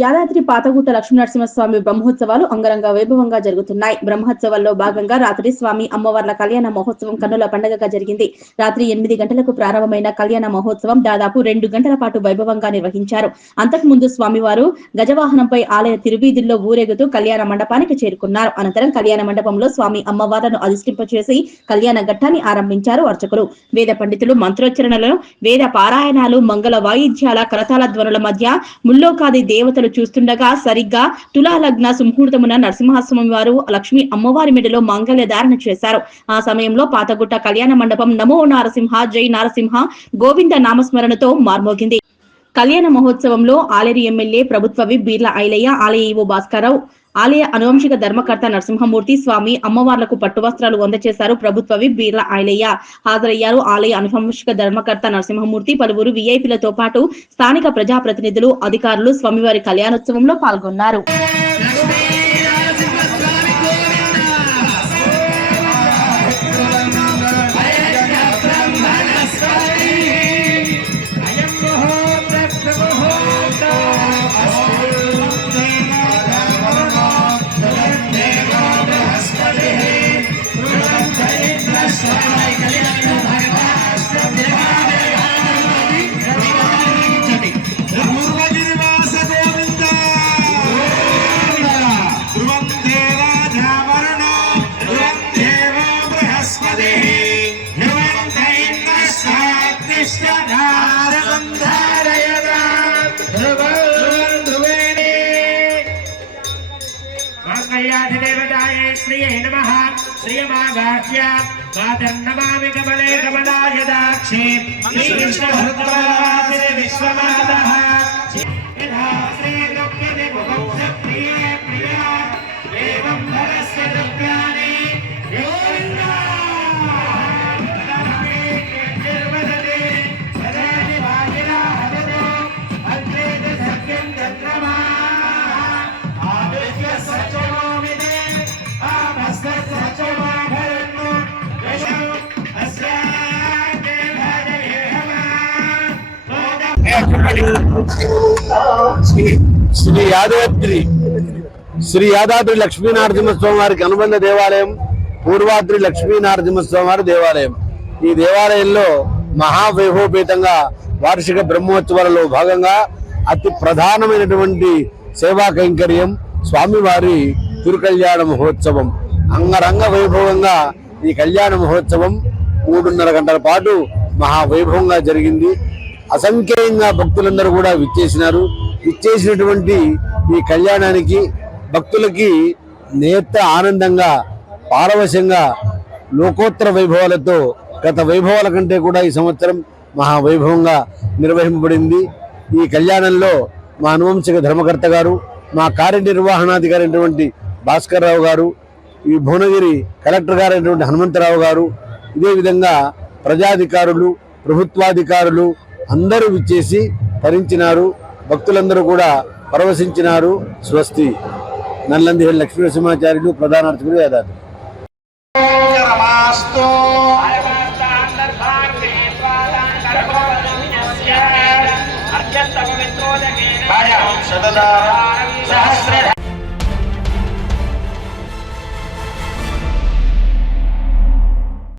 యాదాద్రి పాతగుట్ట లక్ష్మీనరసింహస్వామి బ్రహ్మోత్సవాలు అంగరంగ వైభవంగా జరుగుతున్నాయి. బ్రహ్మోత్సవాల్లో భాగంగా రాత్రి స్వామి అమ్మవార్ల కళ్యాణ మహోత్సవం కన్నుల పండుగగా జరిగింది. రాత్రి 8 గంటలకు ప్రారంభమైన కళ్యాణ మహోత్సవం దాదాపు 2 గంటల పాటు వైభవంగా నిర్వహించారు. అంతకుముందు స్వామివారు గజవాహనంపై ఆలయ తిరువీధుల్లో ఊరేగుతూ కళ్యాణ మండపానికి చేరుకున్నారు. అనంతరం కళ్యాణ మండపంలో స్వామి అమ్మవార్లను అధిష్టింపచేసి కళ్యాణ ఘట్టాన్ని ఆరంభించారు అర్చకులు. వేద పండితులు మంత్రోచ్చరణలను, వేద పారాయణాలు, మంగళ వాయిద్యాల, కరతాళ ధ్వనుల మధ్య ముల్లోకాది దేవతలు చూస్తుండగా సరిగ్గా తులా లగ్న సుముహూర్తమున నరసింహస్వామి వారు లక్ష్మీ అమ్మవారి మెడలో మాంగళ్య ధారణ చేశారు. ఆ సమయంలో పాతగుట్ట కళ్యాణ మండపం నమో నారసింహ, జై నారసింహ, గోవింద నామస్మరణతో మార్మోగింది. కళ్యాణ మహోత్సవంలో ఆలేరు ఎమ్మెల్యే ప్రభుత్వ విప్ బీర్ల ఐలయ్య, ఆలయ ఈవో భాస్కరరావు, ఆలయ అనువంశిక ధర్మకర్త నరసింహమూర్తి, స్వామి అమ్మవార్లకు పట్టు వస్త్రాలు అందజేశారు. ప్రభుత్వ విప్ బీర్ల ఐలయ్య హాజరయ్యారు. ఆలయ అనువంశిక ధర్మకర్త నరసింహమూర్తి, పలువురు విఐపీలతో పాటు స్థానిక ప్రజాప్రతినిధులు, అధికారులు స్వామివారి కళ్యాణోత్సవంలో పాల్గొన్నారు. श्रिये नमः श्रियमागाख्य मातर्नमामि कमले कमलायदाक्षे श्रीकृष्णभद्रवासिने विश्वमातः यथा श्रीलोक्यते भुवंस्य प्रिये प्रिया एवं भरस्य दुर्गानि गोविन्दा निर्वदते सदानि वाजिना हवतो अग्रेत सत्यं चन्द्रमा आदित्य सचोमिते శ్రీ యాదాద్రి లక్ష్మీనరసింహస్వామి వారికి అనుబంధ దేవాలయం పూర్వాద్రి లక్ష్మీనరసింహస్వామి వారి దేవాలయం. ఈ దేవాలయంలో మహావైభవపేతంగా వార్షిక బ్రహ్మోత్సవాలలో భాగంగా అతి ప్రధానమైనటువంటి సేవా కైంకర్యం స్వామివారి తిరుకళ్యాణ మహోత్సవం. అంగరంగ వైభవంగా ఈ కళ్యాణ మహోత్సవం 3.5 గంటల పాటు మహావైభవంగా జరిగింది. అసంఖ్యంగా భక్తులందరూ కూడా విచ్చేసినటువంటి ఈ కళ్యాణానికి భక్తులకి నేత్ర ఆనందంగా, పారవశ్యంగా, లోకోత్తర వైభవాలతో గత వైభవాల కంటే కూడా ఈ సంవత్సరం మహావైభవంగా నిర్వహింపబడింది. ఈ కళ్యాణంలో మా అనువంశిక ధర్మకర్త గారు, మా కార్యనిర్వహణాధికారి అయినటువంటి భాస్కర్రావు గారు, ఈ భువనగిరి కలెక్టర్ గారు అయినటువంటి హనుమంతరావు గారు, ఇదే విధంగా ప్రజాధికారులు, ప్రభుత్వాధికారులు అందరూ విచ్చేసి తరించినారు. భక్తులందరూ కూడా పరవశించినారు. స్వస్తి. నల్లందిహెళ్ళి లక్ష్మీనరసింహాచార్యులు, ప్రధాన అర్చకులు, యాదాద్రి.